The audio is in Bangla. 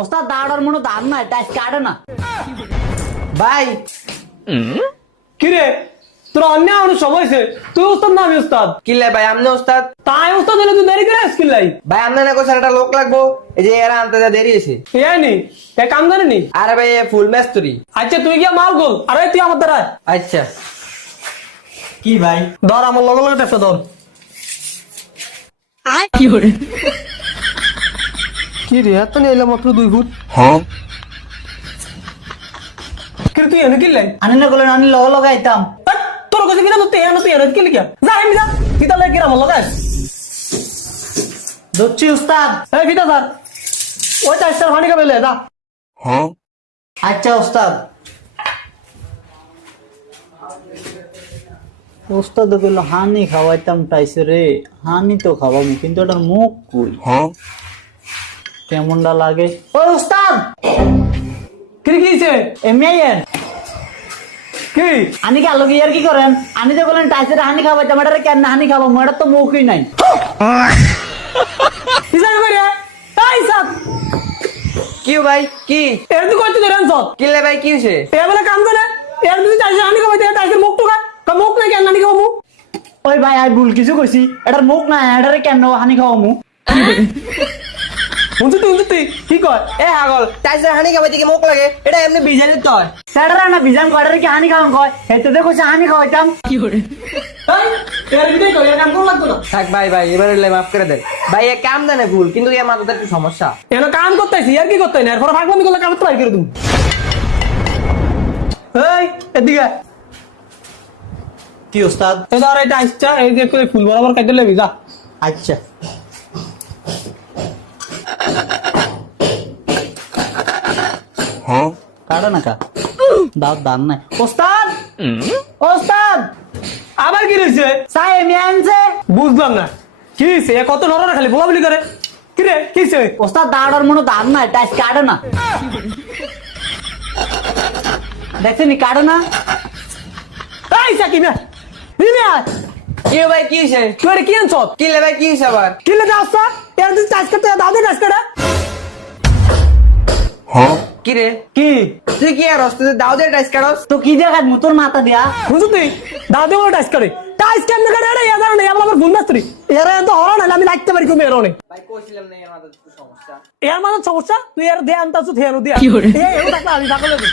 ওস্তাদ দাঁড়ার মনে দাঁড় না টাইস কাটে না ভাই কিরে তোর অন্য আমার সময় হয়েছে তুই উস্তাদ না আমি উস্তাদ কিলে ভাই আমনে ওস্তাদ তাই উস্তাদ হলে তুই দেরি করে আসকিল লাই ভাই আমনে না কোথাও একটা লোক লাগবো এই যে এরা আনতে যা দেরি হয়েছে এই নি এ কাম জানি নি আরে ভাই ফুল মেস্তুরি। আচ্ছা তুই গিয়া মাল গোল আরে তুই আমার দ্বারা আচ্ছা কি ভাই ধর আমার লগে লগে ব্যবসা ধর কি রে এত নিয়ে এলাম মাত্র 2 ফুট কি রে তুই এনে কিনলাই আনি না গেলেন আমি লগে লগে আইতাম তোর কাছে কিনা তুই এনে তুই এনে কিনলি কি যা আমি যা কিতা লাগে কিরা আমার লগে ধরছি উস্তাদ এই কিতা স্যার ওই টাইসটা পানি খাবে লে যা আচ্ছা উস্তাদ উস্তাদ বললো হানি খাওয়াইতাম টাইসে রে হানি তো খাওয়াবো কিন্তু ওটার মুখ কই কেমনটা লাগে ও উস্তাদ কি কিছে এমনি আইয়েন কি আনি কি আলোকে ইয়ার কি করেন আনি তো বলেন টাইসের হানি খাওয়াইতাম এটা কেন হানি খাবো মোটা তো মুখই নাই কিসা করে এই স্যার কি ভাই কি এর তুই কইতে দেন সব কিলে ভাই কি হয়েছে এ বলে কাম করে এর তুই টাইসে হানি খাওয়াইতে টাইসের মুখ টুকা কা মুখ নাই কেন হানি খাওয়াবো ওই ভাই আই ভুল কিছু কইছি এটার মুখ নাই এটার কেন হানি খাওয়ামু তুই কি কয় এ হাগল টাইসের হানি খাবাই থেকে মুখ লাগে এটা এমনি বিজানি তো হয়। সেটার না বিজান কয়টার কি হানি খাওয়ান কয় হেতে দেখো হানি খাওয়াইতাম এই এর ভিতরে কই এর কাম কোন লাগতো না থাক ভাই ভাই এবারে মাফ করে দেন ভাই এ কাম জানে ভুল কিন্তু এর মাথাতে একটু সমস্যা। এর কাম করতেছি আর কি করতে না এরপর ভাগবন্দি করলে কাম ট্রাই করে তুমি এই এদিকে কি উস্তাদ এই ধর এটা আসছে এই যে করে ফুল বরাবর কাটে লেবি যা আচ্ছা কাটা না কা দাঁত দান নাই ওস্তাদ ওস্তাদ আবার কি রইছে সাই এমনি আনছে বুঝলাম না কি হইছে এ কত নরনা খালি বলাবলি করে কি রে কি হইছে ওস্তাদ দাঁড়ার মনে দাঁত নাই টাইস কাটে না দেখছেনি কাটে না এই সাকিব নিলে আয় কি ভাই কি হয়েছে তুই এটা কি আনছ কিলে ভাই কি হয়েছে আবার কি লে যাস এর তুই চাষ করতে দাও দে চাষ করে কি রে কি তুই কি আর হস্তে দাউদের টাইস কাটস তো কি দেখাত তোর মাথা দিয়া বুঝছো তুই দাও দে বলে টাচ করে টাচ কেন করে রে এদার না আমার ভুল মাত্রি এরা তো হরা না আমি লাগতে পারি কমে এরনে ভাই কইছিলাম না এর মাথাতে একটু সমস্যা। এর মানে সমস্যা তুই এর ধ্যান তাছু ধ্যান দিয়া এই এও টাকা আমি পাগল হয়ে